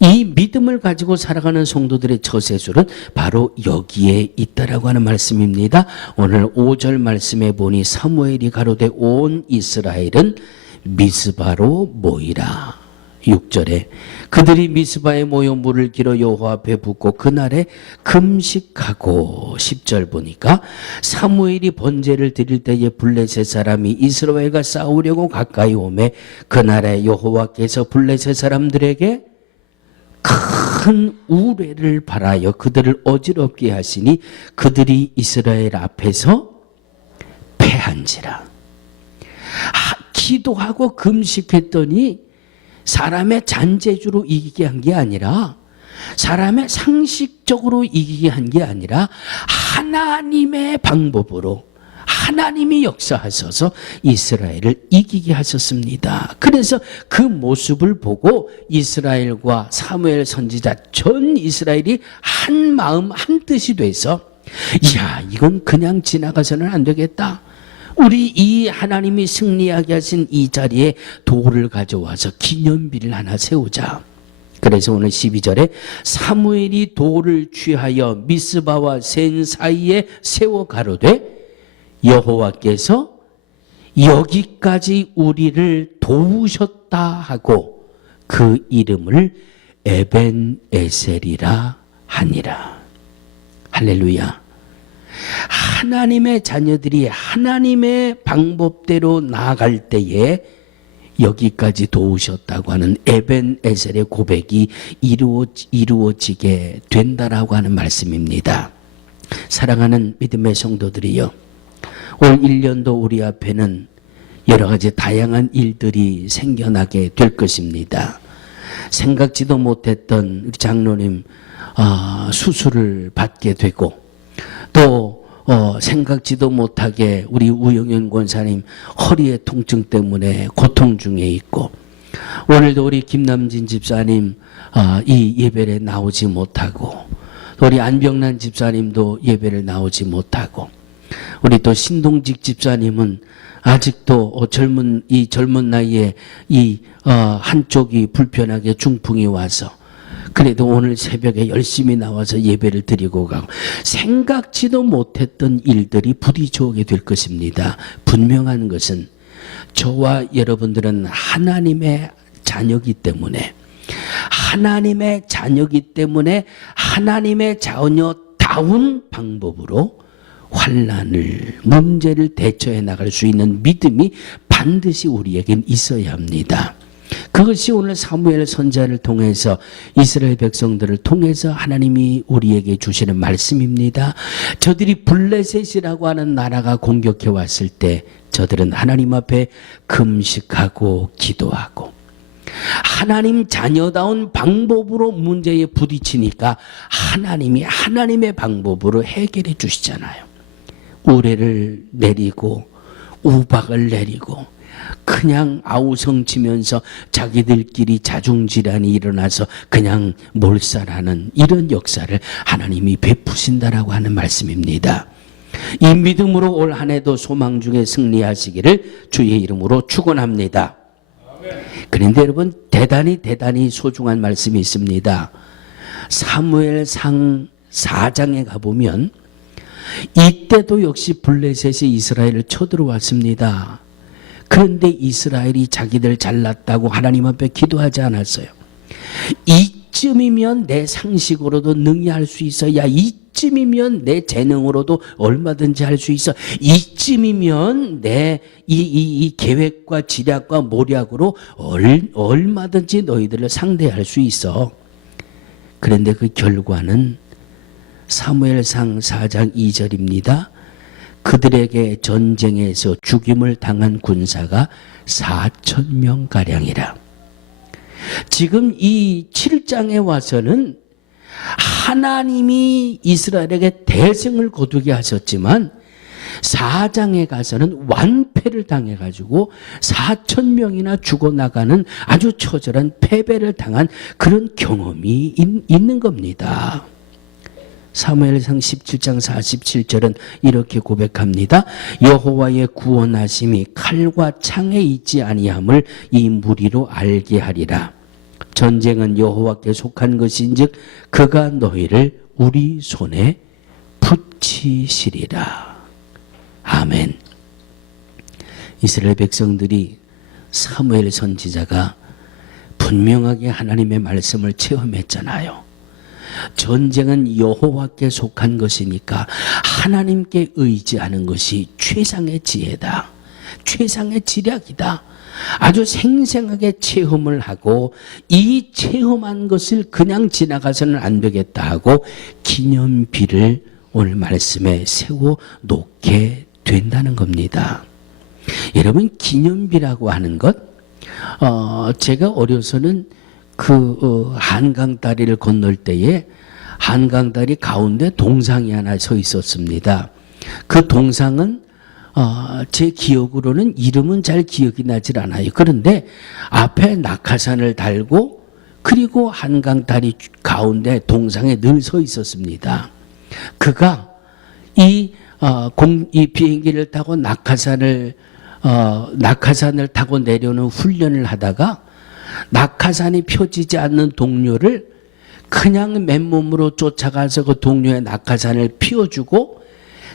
이 믿음을 가지고 살아가는 성도들의 처세술은 바로 여기에 있다라고 하는 말씀입니다. 오늘 5절 말씀에 보니 사무엘이 가로되 온 이스라엘은 미스바로 모이라. 6절에 그들이 미스바에 모여 물을 길어 여호와 앞에 붓고 그날에 금식하고 10절 보니까 사무엘이 번제를 드릴 때에 블레셋 사람이 이스라엘과 싸우려고 가까이 오매 그날에 여호와께서 블레셋 사람들에게 큰 우레를 발하여 그들을 어지럽게 하시니 그들이 이스라엘 앞에서 패한지라. 기도하고 금식했더니 사람의 잔재주로 이기게 한 게 아니라 사람의 상식적으로 이기게 한 게 아니라 하나님의 방법으로 하나님이 역사하셔서 이스라엘을 이기게 하셨습니다. 그래서 그 모습을 보고 이스라엘과 사무엘 선지자 전 이스라엘이 한 마음 한 뜻이 돼서 이야 이건 그냥 지나가서는 안 되겠다. 우리 이 하나님이 승리하게 하신 이 자리에 돌을 가져와서 기념비를 하나 세우자. 그래서 오늘 12절에 사무엘이 돌을 취하여 미스바와 센 사이에 세워 가로되 여호와께서 여기까지 우리를 도우셨다 하고 그 이름을 에벤에셀이라 하니라. 할렐루야. 하나님의 자녀들이 하나님의 방법대로 나아갈 때에 여기까지 도우셨다고 하는 에벤에셀의 고백이 이루어지게 된다라고 하는 말씀입니다. 사랑하는 믿음의 성도들이요, 올 1년도 우리 앞에는 여러 가지 다양한 일들이 생겨나게 될 것입니다. 생각지도 못했던 우리 장로님 수술을 받게 되고 또 생각지도 못하게 우리 우영현 권사님 허리의 통증 때문에 고통 중에 있고 오늘도 우리 김남진 집사님 이 예배에 나오지 못하고 또 우리 안병란 집사님도 예배를 나오지 못하고 우리 또 신동직 집사님은 아직도 젊은 나이에 한쪽이 불편하게 중풍이 와서 그래도 오늘 새벽에 열심히 나와서 예배를 드리고 가고 생각지도 못했던 일들이 부딪혀 오게 될 것입니다. 분명한 것은 저와 여러분들은 하나님의 자녀이기 때문에 하나님의 자녀다운 방법으로 환난을 문제를 대처해 나갈 수 있는 믿음이 반드시 우리에겐 있어야 합니다. 그것이 오늘 사무엘 선지자를 통해서 이스라엘 백성들을 통해서 하나님이 우리에게 주시는 말씀입니다. 저들이 블레셋이라고 하는 나라가 공격해 왔을 때 저들은 하나님 앞에 금식하고 기도하고 하나님 자녀다운 방법으로 문제에 부딪히니까 하나님이 하나님의 방법으로 해결해 주시잖아요. 우레를 내리고 우박을 내리고 그냥 아우성치면서 자기들끼리 자중질환이 일어나서 그냥 몰살하는 이런 역사를 하나님이 베푸신다라고 하는 말씀입니다. 이 믿음으로 올 한 해도 소망 중에 승리하시기를 주의 이름으로 축원합니다. 그런데 여러분 대단히 소중한 말씀이 있습니다. 사무엘상 4장에 가보면 이때도 역시 블레셋이 이스라엘을 쳐들어왔습니다. 그런데 이스라엘이 자기들 잘났다고 하나님 앞에 기도하지 않았어요. 이쯤이면 내 상식으로도 능히 할 수 있어. 야, 이쯤이면 내 재능으로도 얼마든지 할 수 있어. 이쯤이면 내 이 계획과 지략과 모략으로 얼마든지 너희들을 상대할 수 있어. 그런데 그 결과는 사무엘상 4장 2절입니다. 그들에게 전쟁에서 죽임을 당한 군사가 4,000명가량이라. 지금 이 7장에 와서는 하나님이 이스라엘에게 대승을 거두게 하셨지만 4장에 가서는 완패를 당해가지고 4,000명이나 죽어나가는 아주 처절한 패배를 당한 그런 경험이 있는 겁니다. 사무엘상 17장 47절은 이렇게 고백합니다. 여호와의 구원하심이 칼과 창에 있지 아니함을 이 무리로 알게 하리라. 전쟁은 여호와께 속한 것인즉 그가 너희를 우리 손에 붙이시리라. 아멘. 이스라엘 백성들이 사무엘 선지자가 분명하게 하나님의 말씀을 체험했잖아요. 전쟁은 여호와께 속한 것이니까 하나님께 의지하는 것이 최상의 지혜다. 최상의 지략이다. 아주 생생하게 체험을 하고 이 체험한 것을 그냥 지나가서는 안 되겠다 하고 기념비를 오늘 말씀에 세워 놓게 된다는 겁니다. 여러분, 기념비라고 하는 것, 제가 어려서는 한강 다리를 건널 때에 한강 다리 가운데 동상이 하나 서 있었습니다. 그 동상은 제 기억으로는 이름은 잘 기억이 나질 않아요. 그런데 앞에 낙하산을 달고 그리고 한강 다리 가운데 동상에 늘 서 있었습니다. 그가 이 비행기를 타고 낙하산을 타고 내려오는 훈련을 하다가 낙하산이 펴지지 않는 동료를 그냥 맨몸으로 쫓아가서 그 동료의 낙하산을 피워주고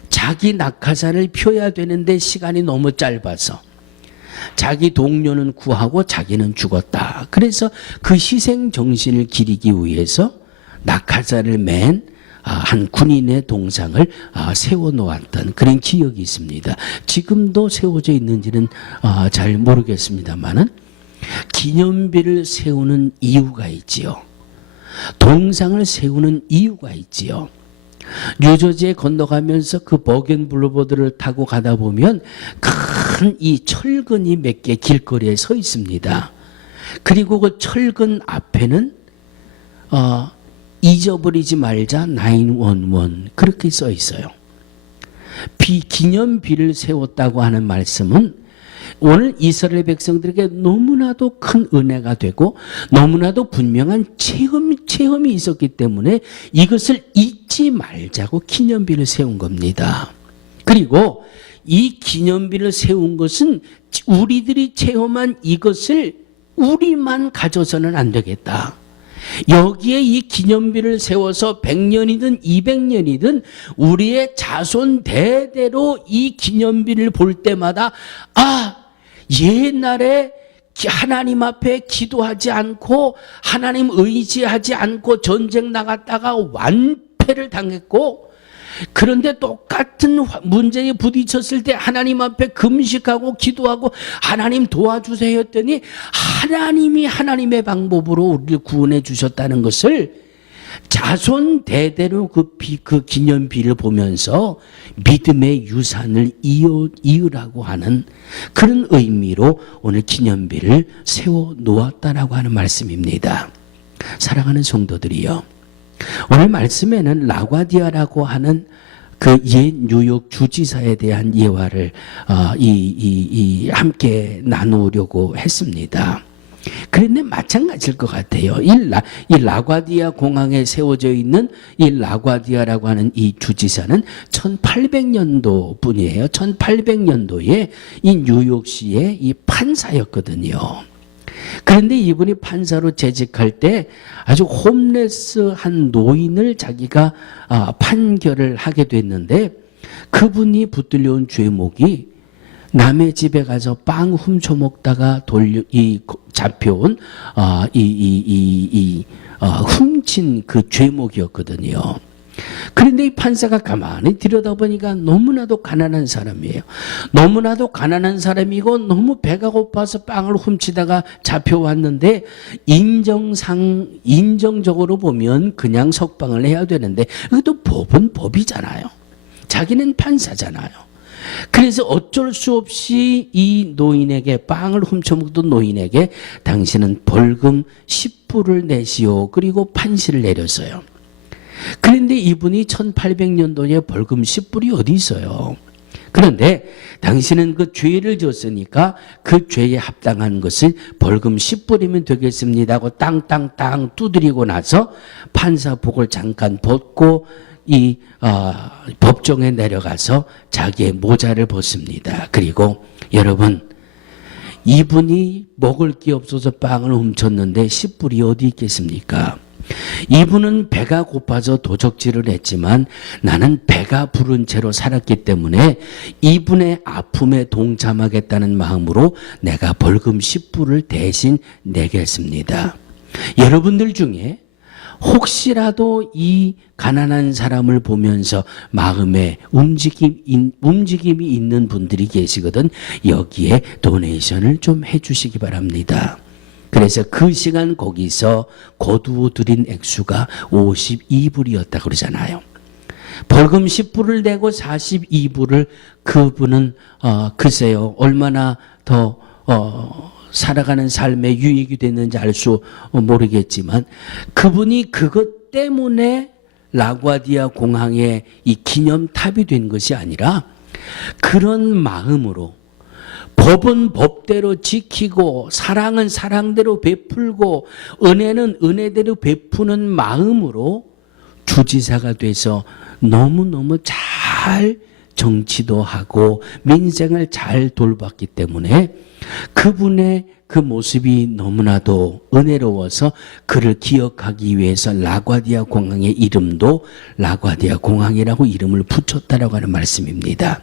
자기 낙하산을 펴야 되는데 시간이 너무 짧아서 자기 동료는 구하고 자기는 죽었다. 그래서 그 희생 정신을 기리기 위해서 낙하산을 맨 한 군인의 동상을 세워놓았던 그런 기억이 있습니다. 지금도 세워져 있는지는 잘 모르겠습니다만은 기념비를 세우는 이유가 있지요. 동상을 세우는 이유가 있지요. 뉴저지에 건너가면서 그 버겐블루버드를 타고 가다 보면 큰 이 철근이 몇 개 길거리에 서 있습니다. 그리고 그 철근 앞에는 잊어버리지 말자 911 그렇게 써 있어요. 기념비를 세웠다고 하는 말씀은 오늘 이스라엘 백성들에게 너무나도 큰 은혜가 되고 너무나도 분명한 체험이 있었기 때문에 이것을 잊지 말자고 기념비를 세운 겁니다. 그리고 이 기념비를 세운 것은 우리들이 체험한 이것을 우리만 가져서는 안 되겠다. 여기에 이 기념비를 세워서 100년이든 200년이든 우리의 자손 대대로 이 기념비를 볼 때마다 옛날에 하나님 앞에 기도하지 않고 하나님 의지하지 않고 전쟁 나갔다가 완패를 당했고 그런데 똑같은 문제에 부딪혔을 때 하나님 앞에 금식하고 기도하고 하나님 도와주세요 했더니 하나님이 하나님의 방법으로 우리를 구원해 주셨다는 것을 자손 대대로 그 기념비를 보면서 믿음의 유산을 이으라고 하는 그런 의미로 오늘 기념비를 세워 놓았다라고 하는 말씀입니다. 사랑하는 성도들이요, 오늘 말씀에는 라과디아라고 하는 그 옛 뉴욕 주지사에 대한 예화를 함께 나누려고 했습니다. 그런데 마찬가지일 것 같아요. 이 라과디아 공항에 세워져 있는 이 라과디아라고 하는 이 주지사는 1800년도 분이에요. 1800년도에 이 뉴욕시의 이 판사였거든요. 그런데 이분이 판사로 재직할 때 아주 홈레스한 노인을 자기가 판결을 하게 됐는데, 그분이 붙들려온 죄목이 남의 집에 가서 빵 훔쳐 먹다가 잡혀온 훔친 그 죄목이었거든요. 그런데 이 판사가 가만히 들여다보니까 너무나도 가난한 사람이에요. 너무나도 가난한 사람이고 너무 배가 고파서 빵을 훔치다가 잡혀왔는데 인정적으로 보면 그냥 석방을 해야 되는데, 그것도 법은 법이잖아요. 자기는 판사잖아요. 그래서 어쩔 수 없이 이 노인에게, 빵을 훔쳐먹던 노인에게 당신은 벌금 10불을 내시오, 그리고 판시를 내렸어요. 그런데 이분이 1800년도에 벌금 10불이 어디 있어요. 그런데 당신은 그 죄를 졌으니까 그 죄에 합당한 것을 벌금 10불이면 되겠습니다 하고 땅땅땅 두드리고 나서 판사복을 잠깐 벗고 이 법정에 내려가서 자기의 모자를 벗습니다. 그리고 여러분, 이분이 먹을 게 없어서 빵을 훔쳤는데 10불이 어디 있겠습니까? 이분은 배가 고파서 도적질을 했지만 나는 배가 부른 채로 살았기 때문에 이분의 아픔에 동참하겠다는 마음으로 내가 벌금 10불을 대신 내겠습니다. 여러분들 중에 혹시라도 이 가난한 사람을 보면서 마음에 움직임이 있는 분들이 계시거든, 여기에 도네이션을 좀 해주시기 바랍니다. 그래서 그 시간 거기서 거두어 드린 액수가 52불이었다 그러잖아요. 벌금 10불을 내고 42불을 그분은 글쎄요 얼마나 더 살아가는 삶에 유익이 됐는지 알 수 모르겠지만, 그분이 그것 때문에 라과디아 공항에 이 기념탑이 된 것이 아니라 그런 마음으로 법은 법대로 지키고 사랑은 사랑대로 베풀고 은혜는 은혜대로 베푸는 마음으로 주지사가 돼서 너무너무 잘 정치도 하고 민생을 잘 돌봤기 때문에 그분의 그 모습이 너무나도 은혜로워서 그를 기억하기 위해서 라과디아 공항의 이름도 라과디아 공항이라고 이름을 붙였다라고 하는 말씀입니다.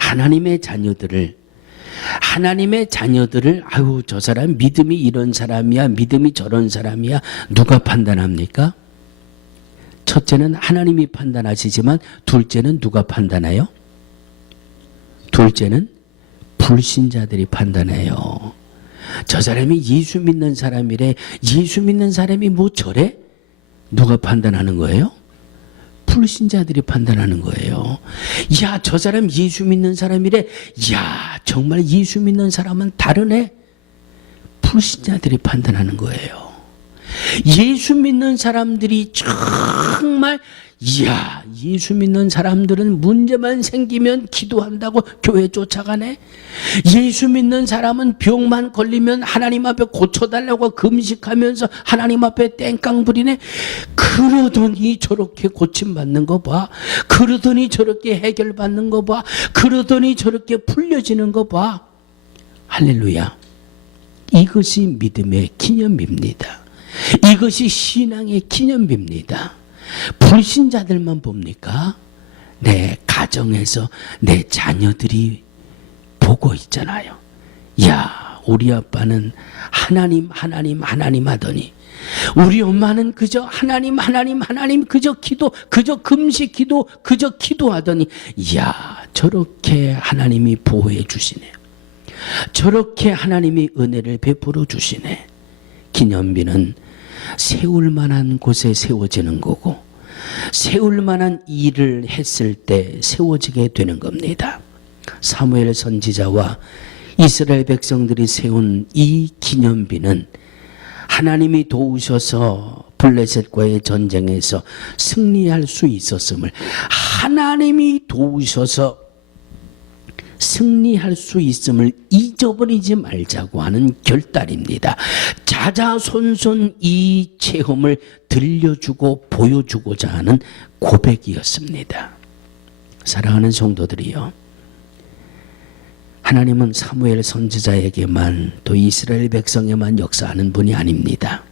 하나님의 자녀들을 아유 저 사람 믿음이 이런 사람이야, 믿음이 저런 사람이야, 누가 판단합니까? 첫째는 하나님이 판단하시지만 둘째는 누가 판단해요? 둘째는 불신자들이 판단해요. 저 사람이 예수 믿는 사람이래. 예수 믿는 사람이 뭐 저래? 누가 판단하는 거예요? 불신자들이 판단하는 거예요. 야, 저 사람 예수 믿는 사람이래. 야, 정말 예수 믿는 사람은 다르네. 불신자들이 판단하는 거예요. 예수 믿는 사람들이 정말 이야, 예수 믿는 사람들은 문제만 생기면 기도한다고 교회 쫓아가네. 예수 믿는 사람은 병만 걸리면 하나님 앞에 고쳐달라고 금식하면서 하나님 앞에 땡깡 부리네. 그러더니 저렇게 고침받는 거 봐. 그러더니 저렇게 해결받는 거 봐. 그러더니 저렇게 풀려지는 거 봐. 할렐루야. 이것이 믿음의 기념비입니다. 이것이 신앙의 기념비입니다. 불신자들만 봅니까? 내 가정에서 내 자녀들이 보고 있잖아요. 야, 우리 아빠는 하나님 하나님 하나님 하더니 우리 엄마는 그저 하나님 하나님 하나님 그저 기도 그저 금식 기도 그저 기도하더니 이야 저렇게 하나님이 보호해 주시네. 저렇게 하나님이 은혜를 베풀어 주시네. 기념비는 세울 만한 곳에 세워지는 거고 세울 만한 일을 했을 때 세워지게 되는 겁니다. 사무엘 선지자와 이스라엘 백성들이 세운 이 기념비는 하나님이 도우셔서 블레셋과의 전쟁에서 승리할 수 있었음을 하나님이 도우셔서 승리할 수 있음을 잊어버리지 말자고 하는 결단입니다. 자자손손 이 체험을 들려주고 보여주고자 하는 고백이었습니다. 사랑하는 성도들이요, 하나님은 사무엘 선지자에게만 또 이스라엘 백성에만 역사하는 분이 아닙니다.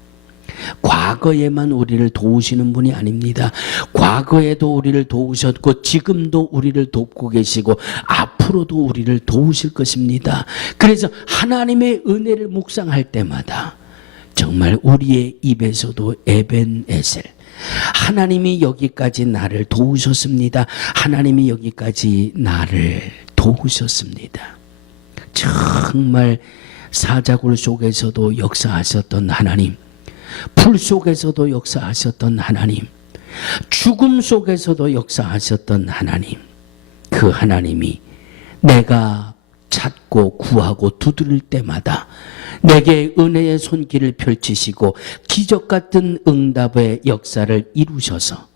과거에만 우리를 도우시는 분이 아닙니다. 과거에도 우리를 도우셨고 지금도 우리를 돕고 계시고 앞으로도 우리를 도우실 것입니다. 그래서 하나님의 은혜를 묵상할 때마다 정말 우리의 입에서도 에벤에셀, 하나님이 여기까지 나를 도우셨습니다. 하나님이 여기까지 나를 도우셨습니다. 정말 사자굴 속에서도 역사하셨던 하나님, 풀 속에서도 역사하셨던 하나님, 죽음 속에서도 역사하셨던 하나님, 그 하나님이 내가 찾고 구하고 두드릴 때마다 내게 은혜의 손길을 펼치시고 기적 같은 응답의 역사를 이루셔서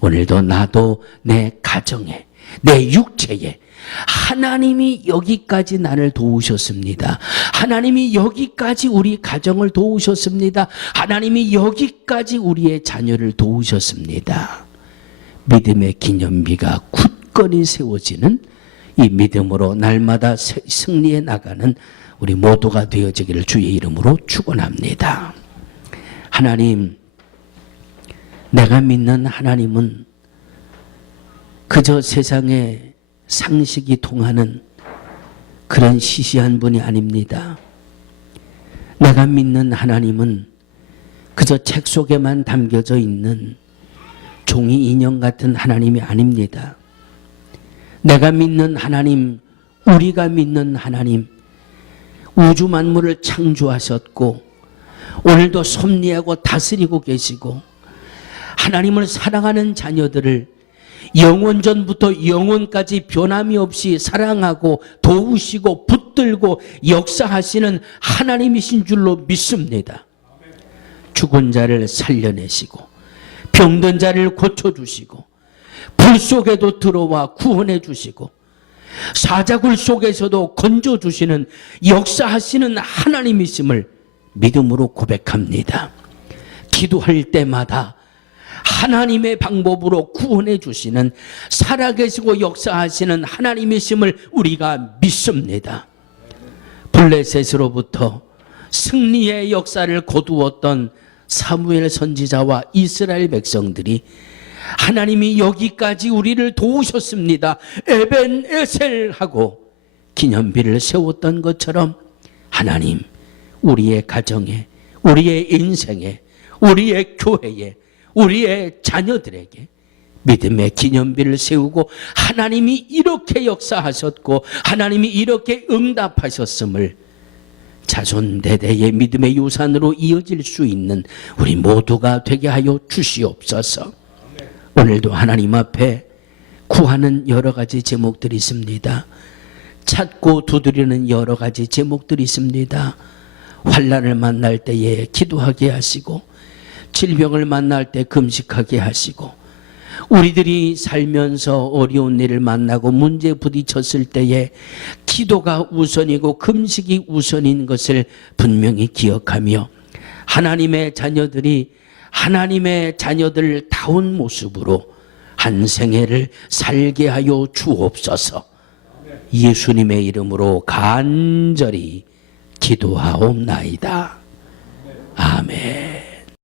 오늘도 나도 내 가정에 내 육체에 하나님이 여기까지 나를 도우셨습니다. 하나님이 여기까지 우리 가정을 도우셨습니다. 하나님이 여기까지 우리의 자녀를 도우셨습니다. 믿음의 기념비가 굳건히 세워지는 이 믿음으로 날마다 승리해 나가는 우리 모두가 되어지기를 주의 이름으로 축원합니다. 하나님, 내가 믿는 하나님은 그저 세상에 상식이 통하는 그런 시시한 분이 아닙니다. 내가 믿는 하나님은 그저 책 속에만 담겨져 있는 종이 인형 같은 하나님이 아닙니다. 내가 믿는 하나님, 우리가 믿는 하나님, 우주 만물을 창조하셨고 오늘도 섭리하고 다스리고 계시고 하나님을 사랑하는 자녀들을 영원전부터 영원까지 변함이 없이 사랑하고 도우시고 붙들고 역사하시는 하나님이신 줄로 믿습니다. 죽은 자를 살려내시고 병든 자를 고쳐주시고 불 속에도 들어와 구원해 주시고 사자굴 속에서도 건져주시는 역사하시는 하나님이심을 믿음으로 고백합니다. 기도할 때마다 하나님의 방법으로 구원해 주시는 살아계시고 역사하시는 하나님이심을 우리가 믿습니다. 블레셋으로부터 승리의 역사를 거두었던 사무엘 선지자와 이스라엘 백성들이 하나님이 여기까지 우리를 도우셨습니다. 에벤에셀 하고 기념비를 세웠던 것처럼 하나님, 우리의 가정에, 우리의 인생에, 우리의 교회에, 우리의 자녀들에게 믿음의 기념비를 세우고 하나님이 이렇게 역사하셨고 하나님이 이렇게 응답하셨음을 자손대대의 믿음의 유산으로 이어질 수 있는 우리 모두가 되게 하여 주시옵소서. 오늘도 하나님 앞에 구하는 여러 가지 제목들이 있습니다. 찾고 두드리는 여러 가지 제목들이 있습니다. 환난을 만날 때에 기도하게 하시고 질병을 만날 때 금식하게 하시고 우리들이 살면서 어려운 일을 만나고 문제에 부딪혔을 때에 기도가 우선이고 금식이 우선인 것을 분명히 기억하며 하나님의 자녀들이 하나님의 자녀들다운 모습으로 한 생애를 살게 하여 주옵소서. 예수님의 이름으로 간절히 기도하옵나이다. 아멘.